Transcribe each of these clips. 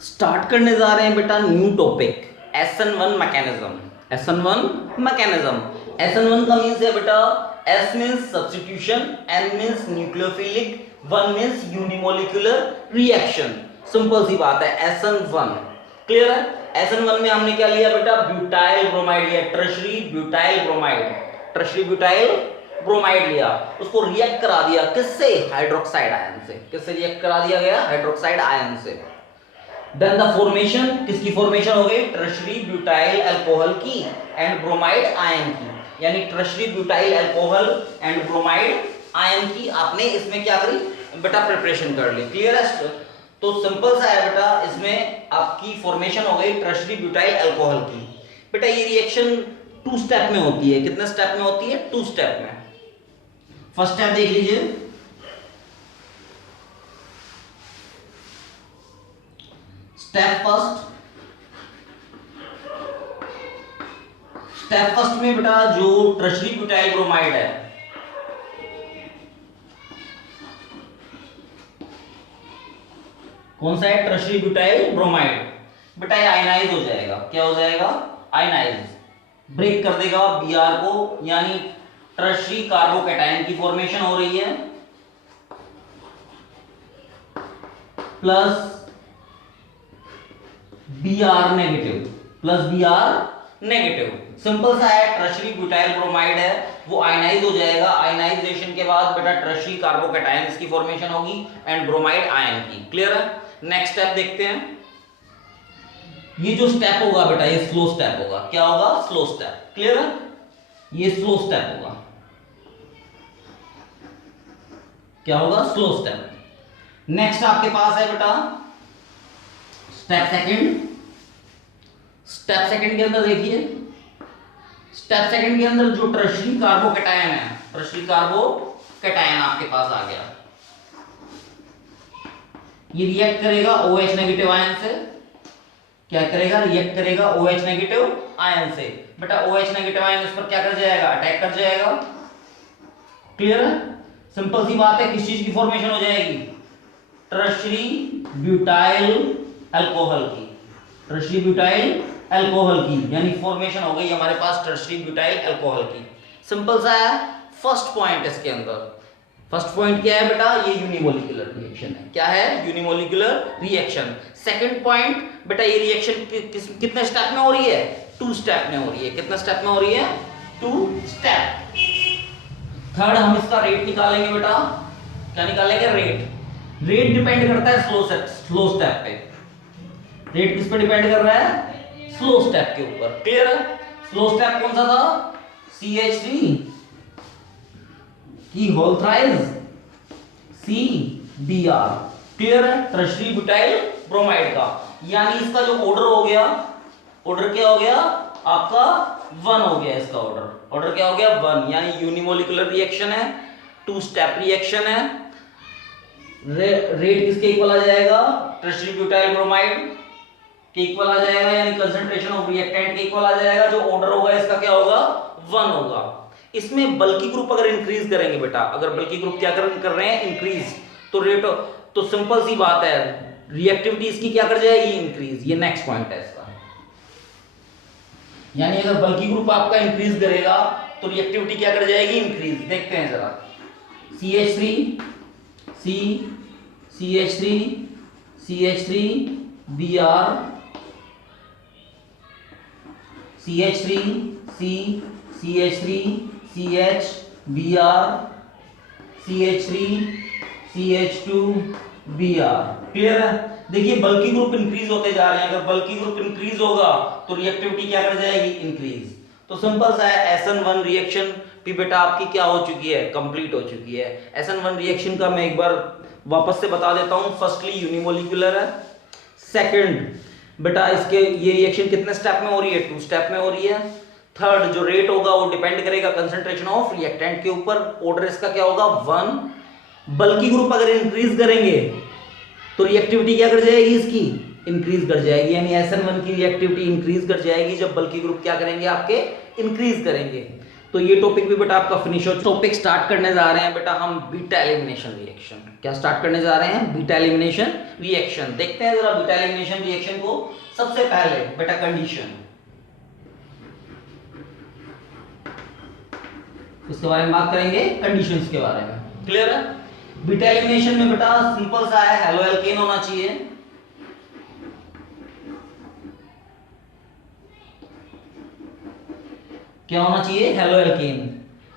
Start करने जा रहे हैं बेटा new topic SN1 mechanism. SN1 mechanism. SN1 का मीन्स है बेटा S means substitution, N means nucleophilic, 1 means unimolecular reaction. Simple सी बात है SN1 क्लियर है। SN1 में हमने क्या लिया बेटा ब्यूटाइल ब्रोमाइड लिया, tertiary butyl bromide, tertiary butyl bromide लिया, उसको रिएक्ट करा दिया किससे, हाइड्रोक्साइड आयन से। किससे रिएक्ट करा दिया गया, हाइड्रोक्साइड आयन से। देन द फॉर्मेशन, किसकी फॉर्मेशन हो गई, टर्शरी ब्यूटाइल अल्कोहल की एंड ब्रोमाइड आयन की, यानी tertiary butyl alcohol and bromide ion की आपने इसमें क्या करी बेटा, प्रिपरेशन कर ली। क्लियर है। तो सिंपल सा है बेटा, इसमें आपकी फॉर्मेशन हो गई टर्शरी ब्यूटाइल अल्कोहल की। बेटा ये रिएक्शन 2 स्टेप में होती है। कितने स्टेप में होती है, 2 स्टेप में। फर्स्ट स्टेप देख लीजिए, स्टेप फर्स्ट में बेटा जो टर्शरी ब्यूटाइल ब्रोमाइड है, कौन सा है, टर्शरी ब्यूटाइल ब्रोमाइड, बेटा ये आयनाइज हो जाएगा। क्या हो जाएगा, आयनाइज, ब्रेक कर देगा Br को, यानी टर्शरी कार्बोकैटायन की फॉर्मेशन हो रही है plus Br negative, plus Br negative. Simple सा है, टर्शरी ब्यूटाइल ब्रोमाइड है वो आयनाइज हो जाएगा। आयनाइजेशन के बाद बेटा टर्शरी कार्बोकैटायंस की फॉर्मेशन होगी एंड ब्रोमाइड आयन की। क्लियर है। नेक्स्ट स्टेप देखते हैं। ये जो स्टेप होगा बेटा ये स्लो स्टेप होगा। क्या होगा, स्लो स्टेप। क्लियर है, ये स्लो स्टेप होगा। क्या होगा, स्लो स्टेप। नेक्स्ट आपके पास है बेटा स्टेप सेकंड। स्टेप सेकंड के अंदर देखिए, स्टेप सेकंड के अंदर जो टर्शरी कार्बोकैटायन है, टर्शरी कार्बोकैटायन आपके पास आ गया, ये रिएक्ट करेगा OH नेगेटिव आयन से। क्या करेगा, रिएक्ट करेगा OH नेगेटिव आयन से। बेटा OH नेगेटिव आयन इस पर क्या कर जाएगा, अटैक कर जाएगा। क्लियर है, सिंपल सी बात है। किस चीज की फॉर्मेशन हो जाएगी, टर्शरी ब्यूटाइल अल्कोहल की, टर्शरी ब्यूटाइल अल्कोहल की, यानी फॉर्मेशन हो गई हमारे पास टर्शरी ब्यूटाइल अल्कोहल की। सिंपल सा है। फर्स्ट पॉइंट इसके अंदर, फर्स्ट पॉइंट क्या है बेटा, ये यूनिमोलिकुलर रिएक्शन है। क्या है, यूनिमोलिकुलर रिएक्शन। सेकंड पॉइंट बेटा ये रिएक्शन कितने स्टेप में हो रही है, 2 स्टेप में हो रही है। कितने स्टेप में हो रही है, 2 स्टेप। थर्ड हम इसका रेट निकालेंगे बेटा। क्या निकालेंगे, रेट। रेट डिपेंड करता है स्लो स्टेप पे। रेट किस पे डिपेंड कर रहा है, स्लो स्टेप के ऊपर। क्लियर है। स्लो स्टेप कौन सा था, CH3 की होल थ्राइस CBr। क्लियर है, टर्शरी ब्यूटाइल ब्रोमाइड का, यानी इसका जो ऑर्डर हो गया, ऑर्डर क्या हो गया आपका, 1 हो गया इसका ऑर्डर। ऑर्डर क्या हो गया, 1, यानी यूनिमोलिकुलर रिएक्शन है, 2 स्टेप रिएक्शन है। रेट किसके इक्वल आ जाएगा, टर्शरी ब्यूटाइल ब्रोमाइड के इक्वल आ जाएगा, यानी कंसंट्रेशन ऑफ रिएक्टेंट के इक्वल आ जाएगा। जो ऑर्डर होगा इसका क्या होगा, 1 होगा। इसमें बल्की ग्रुप अगर इंक्रीज करेंगे बेटा, अगर बल्की ग्रुप क्या कर रहे हैं, इंक्रीज, तो रेट, तो सिंपल सी बात है, रिएक्टिविटी इसकी क्या कर जाएगी, इंक्रीज। ये नेक्स्ट पॉइंट है इसका, यानी अगर बल्की ग्रुप आपका इंक्रीज करेगा तो रिएक्टिविटी क्या कर जाएगी, इंक्रीज। देखते हैं जरा, CH3 Br, CH3 CH Br, CH2 Br। Clear है। देखिए बल्की ग्रुप इंक्रीज होते जा रहे हैं। अगर बल्की ग्रुप इंक्रीज होगा तो रिएक्टिविटी क्या कर जाएगी, इंक्रीज। तो सिंपल सा है, SN1 रिएक्शन भी बेटा आपकी क्या हो चुकी है, कंप्लीट हो चुकी है। SN1 रिएक्शन का मैं एक बार वापस से बता देता हूं। फर्स्टली यूनिमोलिकुलर है। सेकंड बेटा इसके ये रिएक्शन कितने स्टेप में हो रही है, 2 स्टेप में हो रही है। थर्ड जो रेट होगा वो डिपेंड करेगा कंसंट्रेशन ऑफ रिएक्टेंट के ऊपर। ऑर्डर इसका क्या होगा, 1। बल्की ग्रुप अगर इंक्रीज करेंगे तो रिएक्टिविटी क्या कर जाएगी, इसकी इंक्रीज कर जाएगी, यानी SN1 की रिएक्टिविटी इंक्रीज कर जाएगी जब बल्की ग्रुप क्या करेंगे, आपके इंक्रीज करेंगे। तो ये टॉपिक भी बेटा आपका फिनिश हो। टॉपिक स्टार्ट करने जा रहे हैं बेटा हम बीटा एलिमिनेशन रिएक्शन। क्या स्टार्ट करने जा रहे हैं? Beta elimination reaction. देखते हैं जरा बीटा एलिमिनेशन रिएक्शन को। सबसे पहले बेटा कंडीशन, इसके बारे में बात करेंगे, कंडीशंस के बारे में। क्लियर है? बीटा एलिमिनेशन में बेटा सिंपल सा है, हेलो एल्केन होना चाहिए। क्या होना चाहिए? Halo alkane.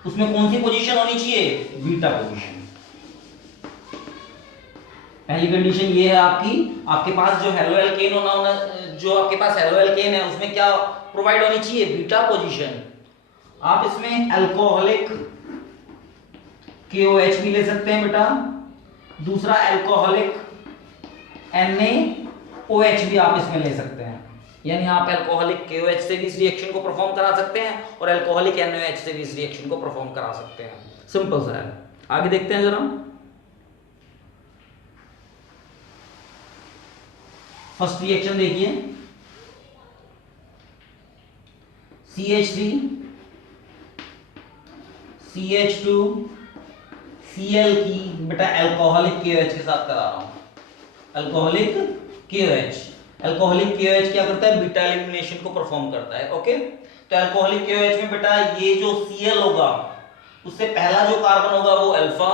उसमें कौन सी पोजीशन होनी चाहिए? Beta position. पहली कंडीशन ये है आपकी, आपके पास जो हेलो एल्केन होना जो आपके पास हेलो एल्केन है उसमें क्या प्रोवाइड होनी चाहिए? Beta position. आप इसमें अल्कोहलिक KOH भी ले सकते हैं बेटा, दूसरा अल्कोहलिक NaOH भी आप इसमें ले सकते हैं। यानी आप अल्कोहलिक KOH से भी इस रिएक्शन को परफॉर्म करा सकते हैं और अल्कोहलिक NaOH से भी इस रिएक्शन को परफॉर्म करा सकते हैं। सिंपल सा है। आगे देखते हैं जरा। फर्स्ट रिएक्शन देखिए, CH3 CH2 Cl की बेटा अल्कोहलिक KOH के साथ करा रहा हूं। अल्कोहलिक KOH, अल्कोहलिक KOH क्या करता है? बीटा एलिमिनेशन को परफॉर्म करता है। ओके, तो अल्कोहलिक KOH में बेटा ये जो Cl होगा उससे पहला जो कार्बन होगा वो अल्फा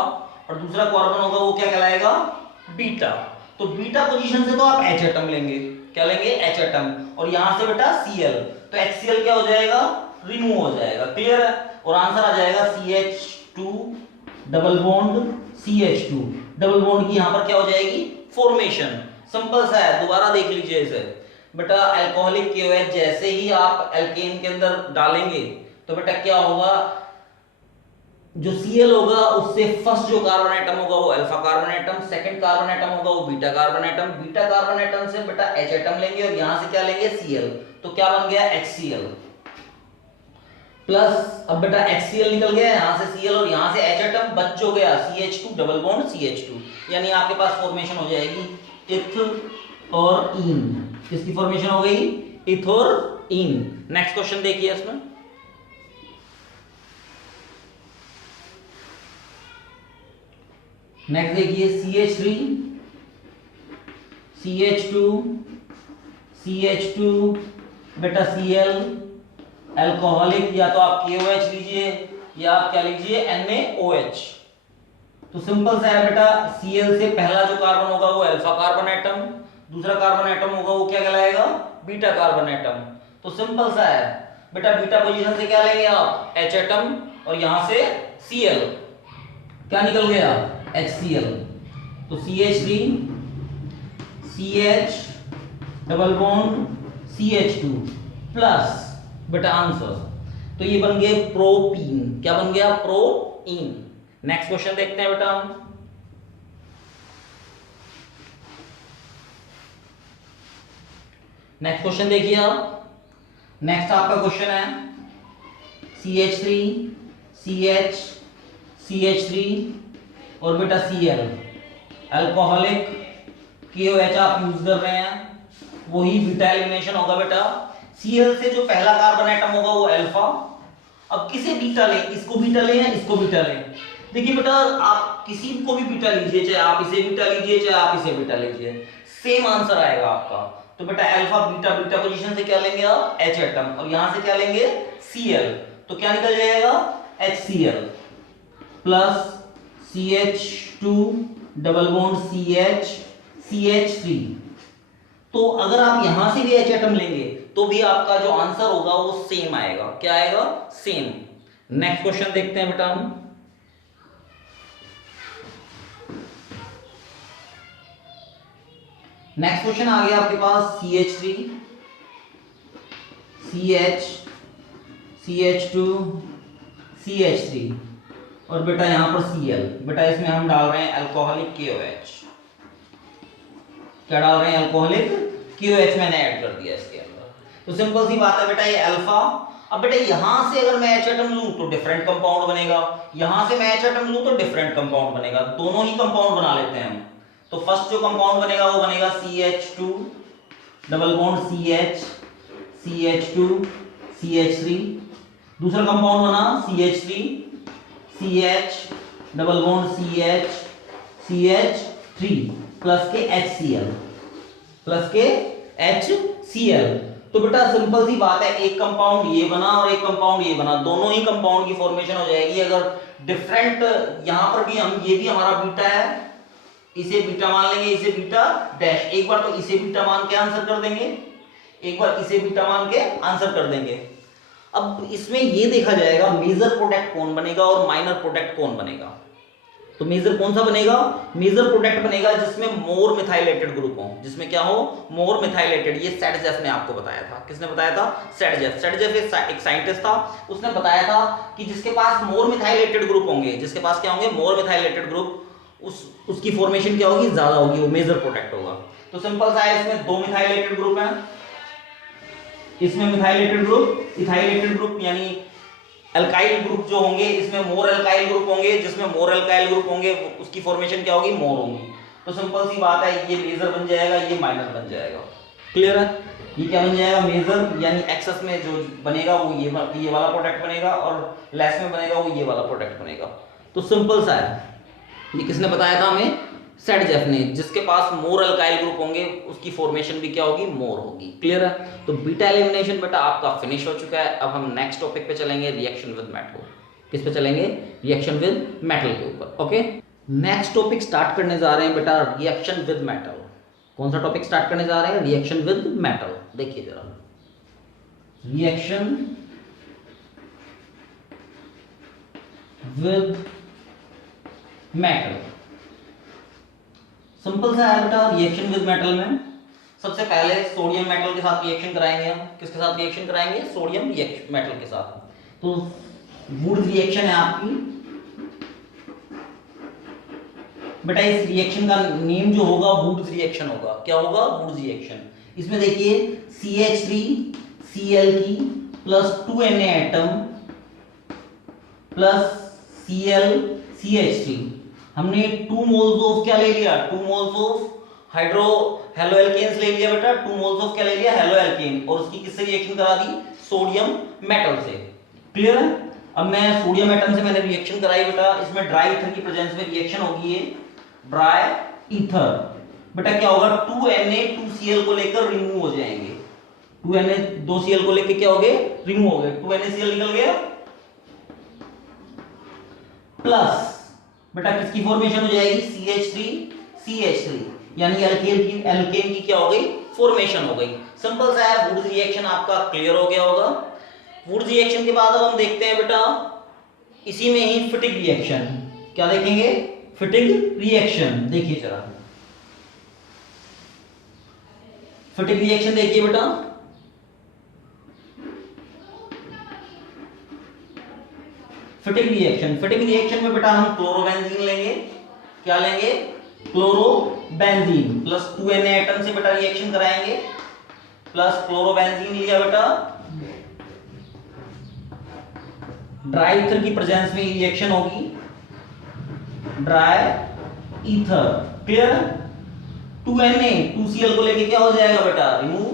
और दूसरा कार्बन होगा वो क्या कहलाएगा? बीटा। तो बीटा पोजीशन से तो आप H एटम लेंगे। क्या लेंगे? H atom. और यहां से बेटा Cl, तो HCl क्या हो जाएगा? रिमूव हो जाएगा। क्लियर है? और आंसर आ जाएगा CH2 double bond CH2। Double bond की यहां पर क्या हो जाएगी? फॉर्मेशन। सिंपल सा है, दोबारा देख लीजिए इसे बेटा। अल्कोहलिक KOH जैसे ही आप एल्केन के अंदर डालेंगे तो बेटा क्या होगा? जो Cl होगा उससे फर्स्ट जो कार्बन एटम होगा वो alpha carbon atom, second carbon atom होगा वो beta carbon atom. Beta carbon atom से बेटा H एटम लेंगे और यहां से क्या लेंगे? Cl। तो क्या बन गया? HCl प्लस, अब बेटा HCl निकल गया, यहां से Cl और यहां से H एटम बच जो गया CH2 डबल बॉन्ड CH2। यानी आपके पास फॉर्मेशन हो जाएगी इथ और इन। किसकी फॉर्मेशन हो गई? इथ और इन। नेक्स्ट क्वेश्चन देखिए इसमें। नेक्स्ट देखिए CH3 CH2 CH2 बेटा Cl, अल्कोहलिक या तो आप KOH लीजिए या आप क्या लीजिए? NaOH। तो सिंपल सा है बेटा, Cl से पहला जो कार्बन होगा वो अल्फा कार्बन एटम, दूसरा कार्बन एटम होगा वो क्या कहलाएगा? Beta carbon atom. तो सिंपल सा है बेटा, बीटा पोजीशन से क्या लेंगे आप? H एटम और यहां से Cl। क्या निकल गया? HCl। तो CH3 CH double bond CH2 plus बेटा आंसर, तो ये बन गए प्रोपीन। क्या बन गया? प्रोइन। नेक्स्ट क्वेश्चन देखते हैं बेटा हम। नेक्स्ट क्वेश्चन देखिए आप। नेक्स्ट आपका क्वेश्चन है CH3 CH CH3 और बेटा Cl, अल्कोहलिक KOH आप यूज कर रहे हैं, वही बीटा एलिमिनेशन होगा बेटा। Cl से जो पहला कार्बन एटम होगा वो अल्फा। अब किसे बीटा लें? इसको बीटा लें या इसको बीटा लें? देखिए बेटा, आप किसी को भी बीटा लीजिए, चाहे आप इसे बीटा लीजिए चाहे आप इसे बीटा लीजिए, सेम आंसर आएगा आपका। तो बेटा अल्फा बीटा, बीटा पोजीशन से क्या लेंगे आप? H एटम और यहां से क्या लेंगे? Cl। तो क्या निकल जाएगा? HCl plus CH2 double bond CH CH3। तो अगर आप यहां से भी H एटम लेंगे तो भी आपका जो आंसर होगा वो सेम आएगा। क्या आएगा? सेम। नेक्स्ट क्वेश्चन देखते हैं बेटा हम। नेक्स्ट क्वेश्चन आ गया आपके पास CH3 CH CH2 CH3 और बेटा यहां पर Cl। बेटा इसमें हम डाल रहे हैं अल्कोहलिक KOH। क्या डाल रहे हैं? अल्कोहलिक KOH मैंने ऐड कर दिया इसके अंदर। तो सिंपल सी बात है बेटा, ये अल्फा। अब बेटा यहां से अगर मैं H एटम लूं तो डिफरेंट कंपाउंड बनेगा, यहां से मैं H एटम लूं तो डिफरेंट कंपाउंड बनेगा। दोनों ही कंपाउंड बना लेते हैं हम। तो फर्स्ट जो कंपाउंड बनेगा वो बनेगा CH2 double bond CH CH2 CH3 दूसरा कंपाउंड बना CH3 CH double bond CH CH3 plus के HCl प्लस के HCl। तो बेटा सिंपल सी बात है, एक कंपाउंड ये बना और एक कंपाउंड ये बना, दोनों ही कंपाउंड की फॉर्मेशन हो जाएगी। अगर डिफरेंट यहां पर भी हम, ये भी हमारा बीटा है, इसे बीटा मान लेंगे, इसे बीटा डैश। एक बार तो इसे बीटा मान के आंसर कर देंगे, एक बार इसे बीटा मान के आंसर कर देंगे। अब इसमें ये देखा जाएगा मेजर प्रोडक्ट कौन बनेगा और माइनर प्रोडक्ट कौन बनेगा। तो मेजर कौन सा बनेगा? मेजर प्रोडक्ट बनेगा जिसमें मोर मिथाइलेटेड ग्रुप हो, जिसमें क्या हो? मोर मिथाइलेटेड। ये सेडजेफ ने आपको बताया था। किसने बताया था? सेडजेफ। सेडजेफ एक साइंटिस्ट था, उसने बताया था कि जिसके पास मोर मिथाइलेटेड ग्रुप होंगे, जिसके पास क्या होंगे? मोर मिथाइलेटेड ग्रुप, उसकी फॉर्मेशन क्या होगी? ज्यादा होगी, वो मेजर प्रोडक्ट होगा। तो सिंपल सा है, इसमें 2 मिथाइलेटेड ग्रुप हैं, इसमें मिथाइलेटेड ग्रुप, इथाइलेटेड ग्रुप यानी अल्काइल ग्रुप जो होंगे, इसमें मोर अल्काइल ग्रुप होंगे, जिसमें मोर अल्काइल ग्रुप होंगे उसकी फॉर्मेशन क्या होगी? मोर होगी। तो सिंपल सी बात है, ये मेजर बन जाएगा, ये माइनर बन जाएगा। क्लियर है? ये क्या बन जाएगा? मेजर यानी एक्सेस में जो बनेगा वो ये वाला प्रोडक्ट बनेगा, और लेस में बनेगा वो ये वाला प्रोडक्ट बनेगा। तो सिंपल सा है। ये किसने बताया था हमें? सेडजेफ ने। जिसके पास मोर अल्काइल ग्रुप होंगे उसकी फॉर्मेशन भी क्या होगी? मोर होगी। क्लियर है? तो बीटा एलिमिनेशन बेटा आपका फिनिश हो चुका है। अब हम नेक्स्ट टॉपिक पे चलेंगे, रिएक्शन विद मेटल। किस पे चलेंगे? रिएक्शन विद मेटल के ऊपर। ओके, नेक्स्ट टॉपिक स्टार्ट करने जा रहे हैं बेटा, रिएक्शन विद मेटल। कौन सा टॉपिक स्टार्ट करने जा रहे हैं? Reaction with metal. देखिए जरा, रिएक्शन विद मेटल। सिंपल सा है बेटा, रिएक्शन विद मेटल में सबसे पहले सोडियम मेटल के साथ रिएक्शन कराएंगे हम। किसके साथ रिएक्शन कराएंगे? सोडियम मेटल के साथ। तो वुड्स रिएक्शन है आपकी बेटा। इस रिएक्शन का नेम जो होगा वुड्स रिएक्शन होगा। क्या होगा? Wurtz reaction. इसमें देखिए CH3Cl की plus 2Na atom plus ClCH3, हमने 2 मोल्स ऑफ क्या ले लिया? 2 मोल्स ऑफ हेलो एल्केन्स ले लिया बेटा। 2 मोल्स ऑफ क्या ले लिया? Halo alkane. और उसकी किससे रिएक्शन करा दी? सोडियम मेटल से। क्लियर है? अब मैं सोडियम एटम से मैंने रिएक्शन कराई बेटा। इसमें ड्राई ईथर की प्रेजेंस में रिएक्शन होगी, ये ड्राई ईथर। बेटा क्या होगा? 2Na 2Cl को लेकर रिमूव हो जाएंगे। 2Na 2Cl को लेकर क्या हो गए? रिमूव हो गए। 2NaCl निकल गया, प्लस बेटा किसकी फॉर्मेशन हो जाएगी? CH3CH3 यानी एल्केन की क्या हो गई? फॉर्मेशन हो गई। सिंपल सा है, वुड्स रिएक्शन आपका क्लियर हो गया होगा। वुड्स रिएक्शन के बाद अब हम देखते हैं बेटा इसी में ही फिटिग रिएक्शन। क्या देखेंगे? फिटिग रिएक्शन। देखिए जरा, फिटिग रिएक्शन देखिए बेटा। फिटिग रिएक्शन में बेटा हम क्लोरोबेंजीन लेंगे। क्या लेंगे? क्लोरोबेंजीन प्लस 2Na एटम से बेटा रिएक्शन कराएंगे, प्लस क्लोरोबेंजीन लिया बेटा। ड्राई ईथर की प्रेजेंस में रिएक्शन होगी, dry ether. Clear? 2Na 2Cl को लेके क्या हो जाएगा बेटा? रिमूव।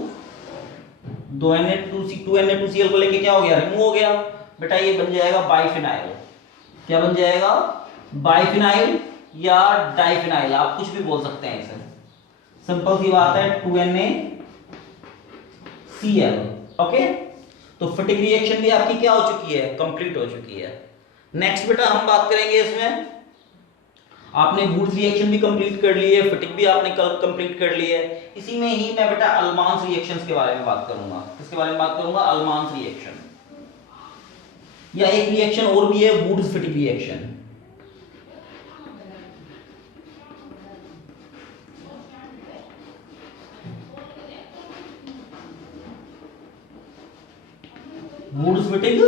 2Na 2Cl को लेके क्या हो गया? रिमूव हो गया बेटा। ये बन जाएगा बाइफिनाइल। क्या बन जाएगा? बाइफिनाइल या डाइफिनाइल, आप कुछ भी बोल सकते हैं इसे। सिंपल सी बात है, 2NaCl। ओके, तो फिटिग रिएक्शन भी आपकी क्या हो चुकी है? कंप्लीट हो चुकी है। नेक्स्ट बेटा हम बात करेंगे इसमें, आपने वुड्स रिएक्शन भी कंप्लीट कर ली है, फिटिग भी आपने कंप्लीट कर ली है। इसी में ही मैं बेटा अल्मांस रिएक्शंस के बारे में बात करूंगा। किसके बारे में बात करूंगा? अल्मांस रिएक्शन। या एक रिएक्शन और भी है, Wurtz Fittig reaction. Wurtz Fittig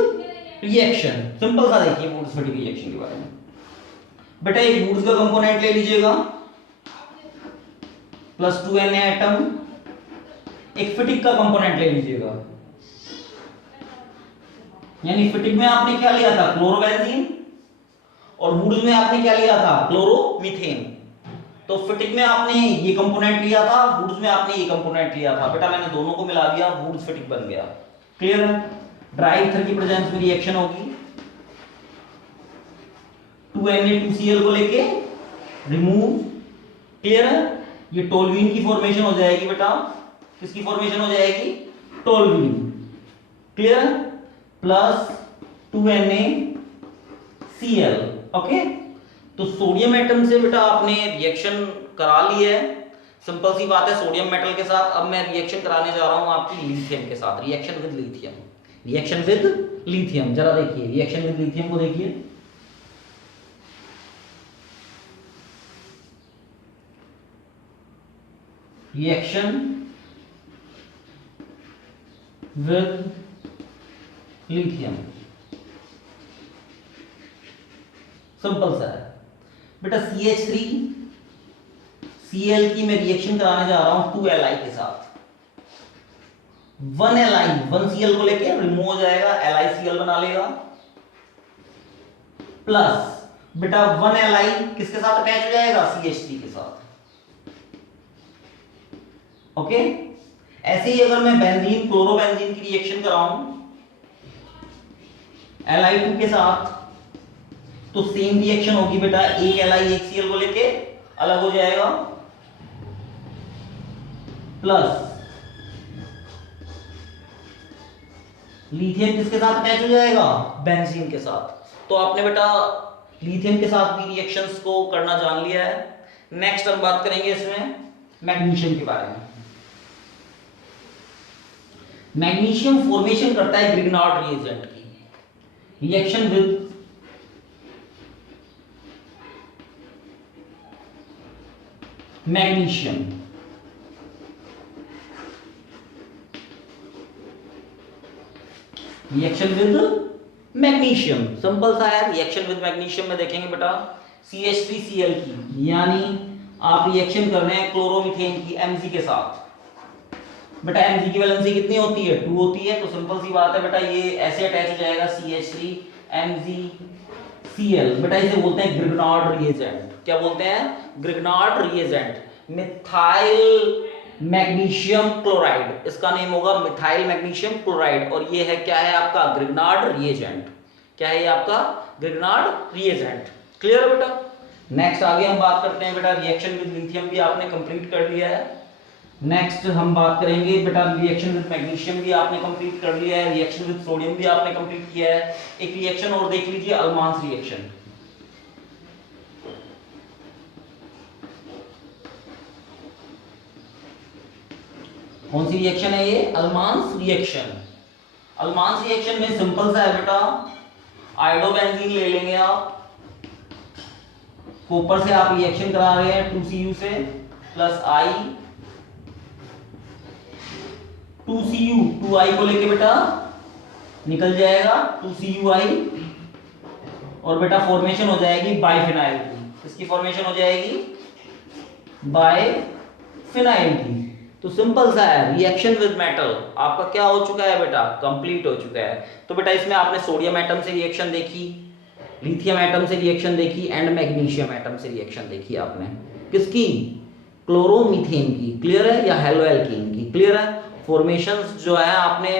reaction simple सा देखिए, वुड्स फिटिग रिएक्शन के बारे में बेटा। एक वुड्स का कंपोनेंट ले लीजिएगा प्लस 2Na एटम, एक फिटिग का कंपोनेंट ले लीजिएगा। यानी फिटिग में आपने क्या लिया था? क्लोरोबेंजीन, और वुड्स में आपने क्या लिया था? क्लोरोमीथेन। तो फिटिग में आपने ये कंपोनेंट लिया था, वुड्स में आपने ये कंपोनेंट लिया था बेटा। मैंने दोनों को मिला दिया, वुड्स फिटिग बन गया। क्लियर है? ड्राई ईथर की प्रेजेंस में रिएक्शन होगी, 2Na2Cl को लेके रिमूव, क्लियर है। ये टोल्यूइन की फॉर्मेशन हो जाएगी बेटा, किसकी फॉर्मेशन हो जाएगी, टोल्यूइन, क्लियर है, प्लस 2NaCl, ओके। तो सोडियम एटम से बेटा आपने रिएक्शन करा ली है, सिंपल सी बात है, सोडियम मेटल के साथ। अब मैं रिएक्शन कराने जा रहा हूं आपकी लिथियम के साथ, reaction with lithium, reaction with lithium. जरा देखिए रिएक्शन विद लिथियम को देखिए, रिएक्शन विद लिथियम, सिंपल सा है बेटा। CH3Cl की मैं रिएक्शन कराने जा रहा हूं 2Li के साथ, 1Li 1Cl को लेके रिमूव हो जाएगा, LiCl बना लेगा, प्लस बेटा 1Li किसके साथ अटैच हो जाएगा, CH3 के साथ, ओके। ऐसे ही अगर मैं बेंजीन क्लोरोबेंजीन की रिएक्शन कराऊं Li2 के साथ, तो सेम रिएक्शन होगी बेटा, एक Li एक Cl को लेके अलग हो जाएगा, प्लस लिथियम किसके साथ अटैच हो जाएगा, बेंजीन के साथ। तो आपने बेटा लिथियम के साथ भी रिएक्शंस को करना जान लिया है। नेक्स्ट हम बात करेंगे इसमें मैग्नीशियम के बारे में। मैग्नीशियम फॉर्मेशन करता है ग्रिग्नार्ड रिएजेंट की, reaction with magnesium, reaction with magnesium, simple सा है। रिएक्शन विद मैग्नीशियम में देखेंगे बेटा CH3Cl की, यानी आप रिएक्शन कर रहे हैं क्लोरोमीथेन की Mg के साथ। बेटा Mg की वैलेंसी कितनी होती है, 2 होती है, तो सिंपल सी बात है बेटा, ये ऐसे अटैच हो जाएगा CH3MgCl। बेटा इसे बोलते हैं ग्रिग्नार्ड रिएजेंट। क्या बोलते हैं, Grignard reagent. Methyl magnesium chloride, इसका नेम होगा मिथाइल मैग्नीशियम क्लोराइड, और ये है क्या है आपका, ग्रिग्नार्ड रिएजेंट। क्या है ये आपका, ग्रिग्नार्ड रिएजेंट, क्लियर है बेटा। नेक्स्ट आगे हम बात करते हैं बेटा, रिएक्शन विद लिथियम भी आपने कंप्लीट कर लिया है। नेक्स्ट हम बात करेंगे बेटा, रिएक्शन विद मैग्नीशियम भी आपने कंप्लीट कर लिया है, रिएक्शन विद सोडियम भी आपने कंप्लीट किया है। एक रिएक्शन और देख लीजिए, अल्मांस रिएक्शन। कौन सी रिएक्शन है ये, अल्मांस रिएक्शन। अल्मांस रिएक्शन में सिंपल सा है बेटा, आयोडोबेंजीन ले लेंगे आप, कॉपर से आप रिएक्शन करा रहे हैं 2Cu से, प्लस I 2Cu 2I को लेके बेटा निकल जाएगा 2CuI, और बेटा फॉर्मेशन हो जाएगी बाइफिनाइल की। इसकी फॉर्मेशन हो जाएगी बाइफिनाइल की। तो सिंपल सा है, रिएक्शन विद मेटल आपका क्या हो चुका है बेटा, कंप्लीट हो चुका है। तो बेटा इसमें आपने सोडियम एटम से रिएक्शन देखी, लिथियम एटम से रिएक्शन देखी, एंड मैग्नीशियम एटम से रिएक्शन देखी आपने, किसकी, क्लोरोमीथेन की, क्लियर है, या हेलोएल्कीन की, क्लियर है। फॉर्मेशंस जो है आपने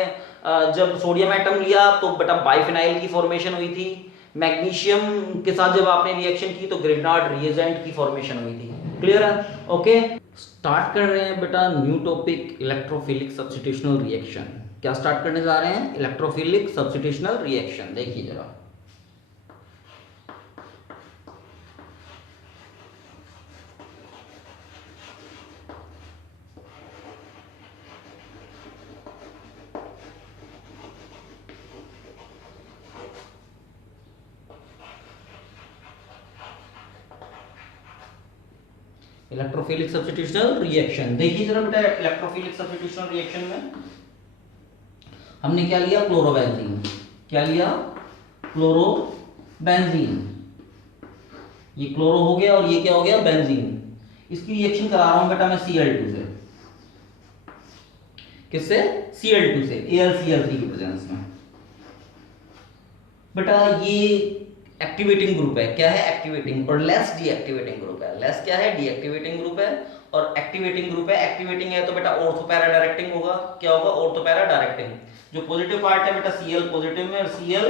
जब सोडियम एटम लिया तो बेटा बाइफिनाइल की फॉर्मेशन हुई थी, मैग्नीशियम के साथ जब आपने रिएक्शन की तो ग्रिग्नार्ड रिएजेंट की फॉर्मेशन हुई थी, क्लियर है, ओके। स्टार्ट कर रहे हैं बेटा न्यू टॉपिक, इलेक्ट्रोफिलिक सब्स्टिट्यूशनल रिएक्शन। क्या स्टार्ट करने जा रहे हैं, इलेक्ट्रोफिलिक सब्स्टिट्यूशनल रिएक्शन। देखिए जरा, इलेक्ट्रोफिलिक सब्स्टिट्यूशनल रिएक्शन। देखिए जरा बेटा, इलेक्ट्रोफिलिक सब्स्टिट्यूशनल रिएक्शन में हमने क्या लिया, क्लोरोबेंजीन। क्या लिया, क्लोरोबेंजीन। ये क्लोरो हो गया और ये क्या हो गया, बेंजीन। इसकी रिएक्शन करा रहा हूं बेटा मैं Cl2 से, किससे, Cl2 से, AlCl3 की प्रेजेंस में। बेटा ये एक्टिवेटिंग ग्रुप है, क्या है, एक्टिवेटिंग, और लेस डीएक्टिवेटिंग ग्रुप है। लेस क्या है, डीएक्टिवेटिंग ग्रुप है, और एक्टिवेटिंग ग्रुप है, एक्टिवेटिंग है तो बेटा ऑर्थो पैरा डायरेक्टिंग होगा। क्या होगा? Ortho para directing. जो पॉजिटिव पार्ट है बेटा Cl पॉजिटिव में और Cl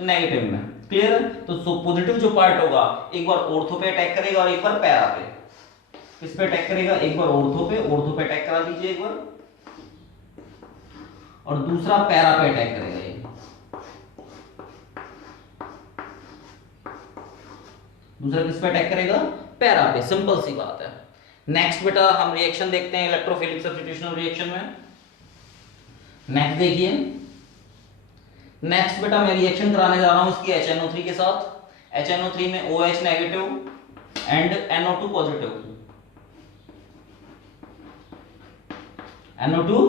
नेगेटिव में। क्लियर है? तो पॉजिटिव जो पार्ट होगा एक बार ऑर्थो पे अटैक करेगा और एक बार पैरा पे। किस पे अटैक करेगा? एक बार ऑर्थो पे अटैक करा दीजिए एक बार, और दूसरा पैरा पे अटैक करेगा। ये दूसरा किस पे अटैक करेगा? पैरा पे। सिंपल सी बात है। नेक्स्ट बेटा हम रिएक्शन देखते हैं इलेक्ट्रोफिलिक सब्स्टिट्यूशनल रिएक्शन में। नेक्स्ट देखिए, नेक्स्ट बेटा मैं रिएक्शन कराने जा रहा हूं इसकी HNO3 के साथ। HNO3 में OH negative and NO2 positive. NO2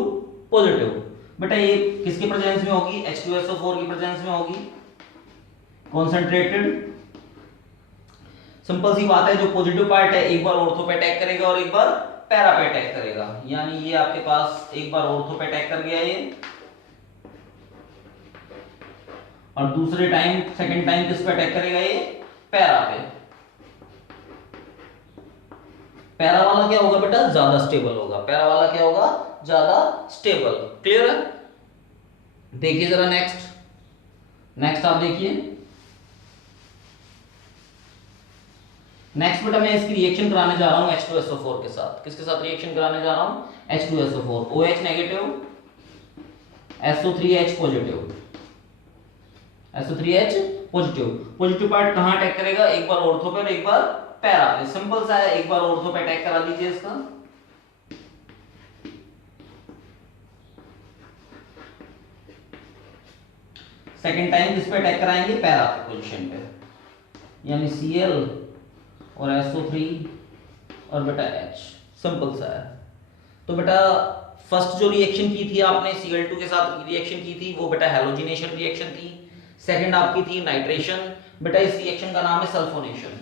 positive बेटा ये किसके प्रेजेंस में होगी? H2SO4 की प्रेजेंस में होगी, कॉन्सेंट्रेटेड। सिंपल सी बात है, जो पॉजिटिव पार्ट है एक बार ऑर्थो पे अटैक करेगा और एक बार पैरा पे अटैक करेगा। यानी ये आपके पास एक बार ऑर्थो पे अटैक कर गया ये, और दूसरे टाइम सेकंड टाइम किस पे अटैक करेगा? ये पैरा पे। पैरा वाला क्या होगा बेटा? ज्यादा स्टेबल होगा। पैरा वाला क्या होगा? ज्यादा स्टेबल। क्लियर है? देखिए जरा नेक्स्ट आप देखिए। नेक्स्ट बेटा मैं इसकी रिएक्शन कराने जा रहा हूं H2SO4 के साथ। किसके साथ रिएक्शन कराने जा रहा हूं? H2SO4, OH negative, SO3H positive, SO3H positive. Positive part कहां अटैक करेगा? एक बार ऑर्थो पे और एक बार पैरा पे। सिंपल सा है, एक बार ऑर्थो पे अटैक करा दीजिए इसका, सेकंड टाइम किस पे अटैक कराएंगे? पैरा पे पोजीशन पे, यानी Cl और SO3 और बेटा H। सिंपल सा है। तो बेटा फर्स्ट जो रिएक्शन की थी आपने Cl2 के साथ रिएक्शन की थी वो बेटा हैलोजिनेशन रिएक्शन थी। सेकंड आपकी थी नाइट्रेशन। बेटा इस रिएक्शन का नाम है सल्फोनेशन।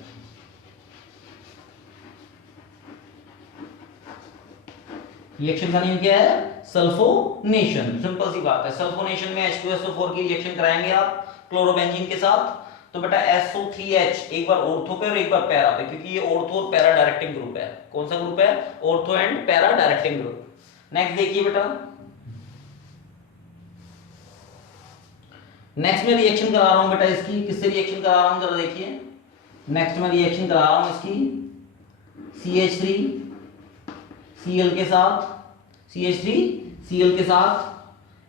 रिएक्शन का नेम क्या है? सल्फोनेशन। सिंपल सी बात है। सल्फोनेशन में H2SO4 की रिएक्शन कराएंगे आप क्लोरोबेंजीन के साथ। तो बेटा SO3H एक बार ऑर्थो पे और एक बार पैरा पे, क्योंकि ये ऑर्थो और पैरा डायरेक्टिंग ग्रुप है। कौन सा ग्रुप है? Ortho and para directing group. Next देखिए बेटा, नेक्स्ट में रिएक्शन करा रहा हूं बेटा इसकी। किससे रिएक्शन करा रहा हूं जरा देखिए। नेक्स्ट में रिएक्शन करा रहा हूं इसकी CH3 Cl के साथ, CH3 Cl के साथ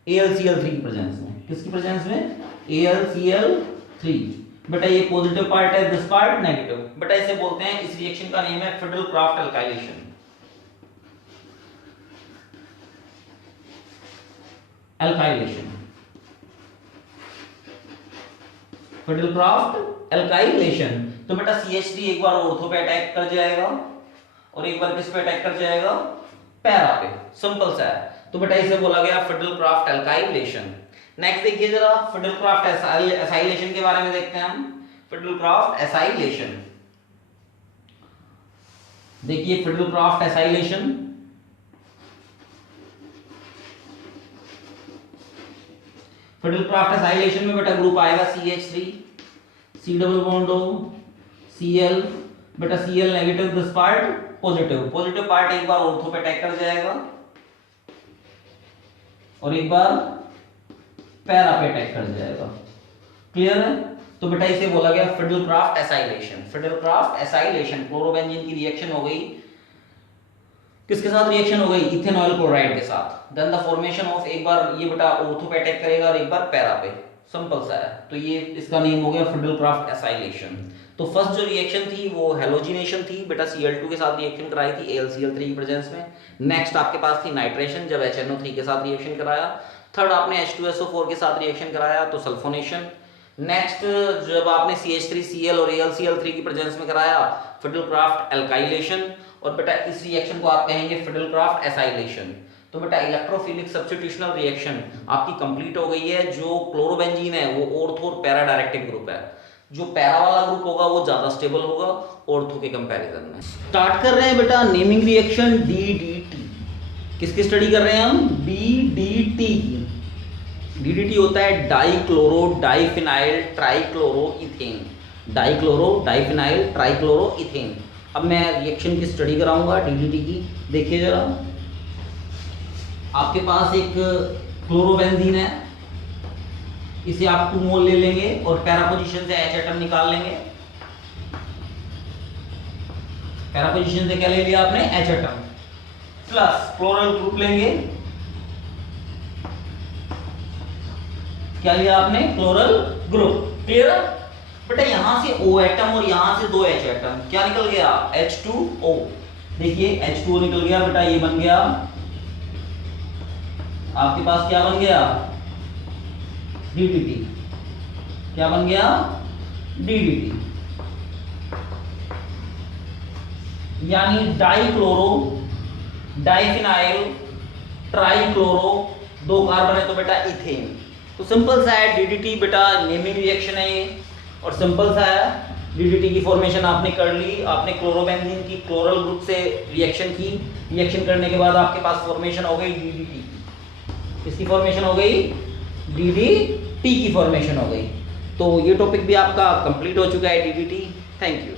AlCl3 की प्रेजेंस में। किसकी प्रेजेंस में? AlCl3। बेटा ये पॉजिटिव पार्ट है, दिस पार्ट नेगेटिव। बेटा इसे बोलते हैं, इस रिएक्शन का नेम है फिडल-क्राफ्ट अल्काइलेशन। Fiddle-craft alkylation. तो बेटा CH3 एक बार ऑर्थो पे अटैक कर जाएगा और एक बार किस पे अटैक कर जाएगा? पैरा पे। सिंपल सा है। तो बेटा इसे बोला गया फिडल-क्राफ्ट अल्काइलेशन। नेक्स्ट देखिए जरा, फिडल-क्राफ्ट एसाइलेशन के बारे में देखते हैं हम। फिडल-क्राफ्ट एसाइलेशन देखिए, फिडल-क्राफ्ट एसाइलेशन। फिडल-क्राफ्ट एसाइलेशन में बेटा ग्रुप आएगा CH3, C double bond O, Cl। बेटा Cl negative, this part positive. Positive part एक बार ऑर्थो पे अटैक कर जाएगा और एक बार पैरा पे अटैक कर जाएगा। क्लियर है? तो बेटा इसे बोला गया fiddle-craft acylation. Fiddle-craft acylation, chlorobenzene की रिएक्शन हो गई, किसके साथ रिएक्शन हो गई? इथेनॉल क्लोराइड के साथ। देन द फॉर्मेशन ऑफ, एक बार ये बेटा ऑर्थो पे अटैक करेगा और एक बार पैरा पे। सिंपल सा है। तो ये इसका नेम हो गया फिडल-क्राफ्ट एसाइलेशन। तो फर्स्ट जो रिएक्शन थी वो हैलोजिनेशन थी। बेटा Cl2 के साथ रिएक्शन कराई थी AlCl3 की प्रेजेंस में। नेक्स्ट आपके पास थी नाइट्रेशन, जब HNO3 के साथ रिएक्शन कराया। थर्ड आपने H2SO4 के साथ रिएक्शन कराया तो सल्फोनेशन। नेक्स्ट जब आपने CH3Cl और AlCl3 की प्रेजेंस में कराया, फिडल-क्राफ्ट अल्काइलेशन। और बेटा इस रिएक्शन को आप कहेंगे फिडल-क्राफ्ट एसाइलेशन। तो बेटा इलेक्ट्रोफिलिक सब्स्टिट्यूशनल रिएक्शन आपकी कंप्लीट हो गई है। जो क्लोरोबेंजीन है वो ऑर्थो और पैरा डायरेक्टिंग ग्रुप है। जो पैरा वाला ग्रुप होगा वो ज्यादा स्टेबल होगा ऑर्थो के कंपैरिजन में। स्टार्ट कर रहे हैं बेटा नेमिंग रिएक्शन DDT। किसकी स्टडी कर रहे हैं हम? DDT। DDT होता है dichloro diphenyl trichloroethane. Dichloro diphenyl trichloroethane. अब मैं रिएक्शन की स्टडी कराऊंगा डीडीटी की। देखिए जरा, आपके पास एक क्लोरोबेंजीन है, इसे आप 2 मोल ले लेंगे और पैरा पोजीशन से H एटम निकाल लेंगे। पैरा पोजीशन से क्या ले लिया आपने? H atom, plus chloral group लेंगे, क्या लिया आपने? Chloral group. क्लियर? बेटा यहां से O एटम और यहां से 2 H एटम, क्या निकल गया? H2O। देखिए H2O निकल गया बेटा, ये बन गया आपके पास, क्या बन गया? DDT। क्या बन गया? DDT, यानी डाइक्लोरो डाइफिनाइल ट्राइक्लोरो, 2 कार्बन है तो बेटा इथेन। तो सिंपल सा है डीडीटी बेटा, नेमिंग रिएक्शन है ये, और सिंपल सा है। डीडीटी की फॉर्मेशन आपने कर ली, आपने क्लोरोबेंजीन की क्लोरल ग्रुप से रिएक्शन की, रिएक्शन करने के बाद आपके पास फॉर्मेशन हो गई डीडीटी की। इसकी फॉर्मेशन हो गई डीडीटी की फॉर्मेशन हो गई। तो ये टॉपिक भी आपका कंप्लीट हो चुका है डीडीटी। Thank you.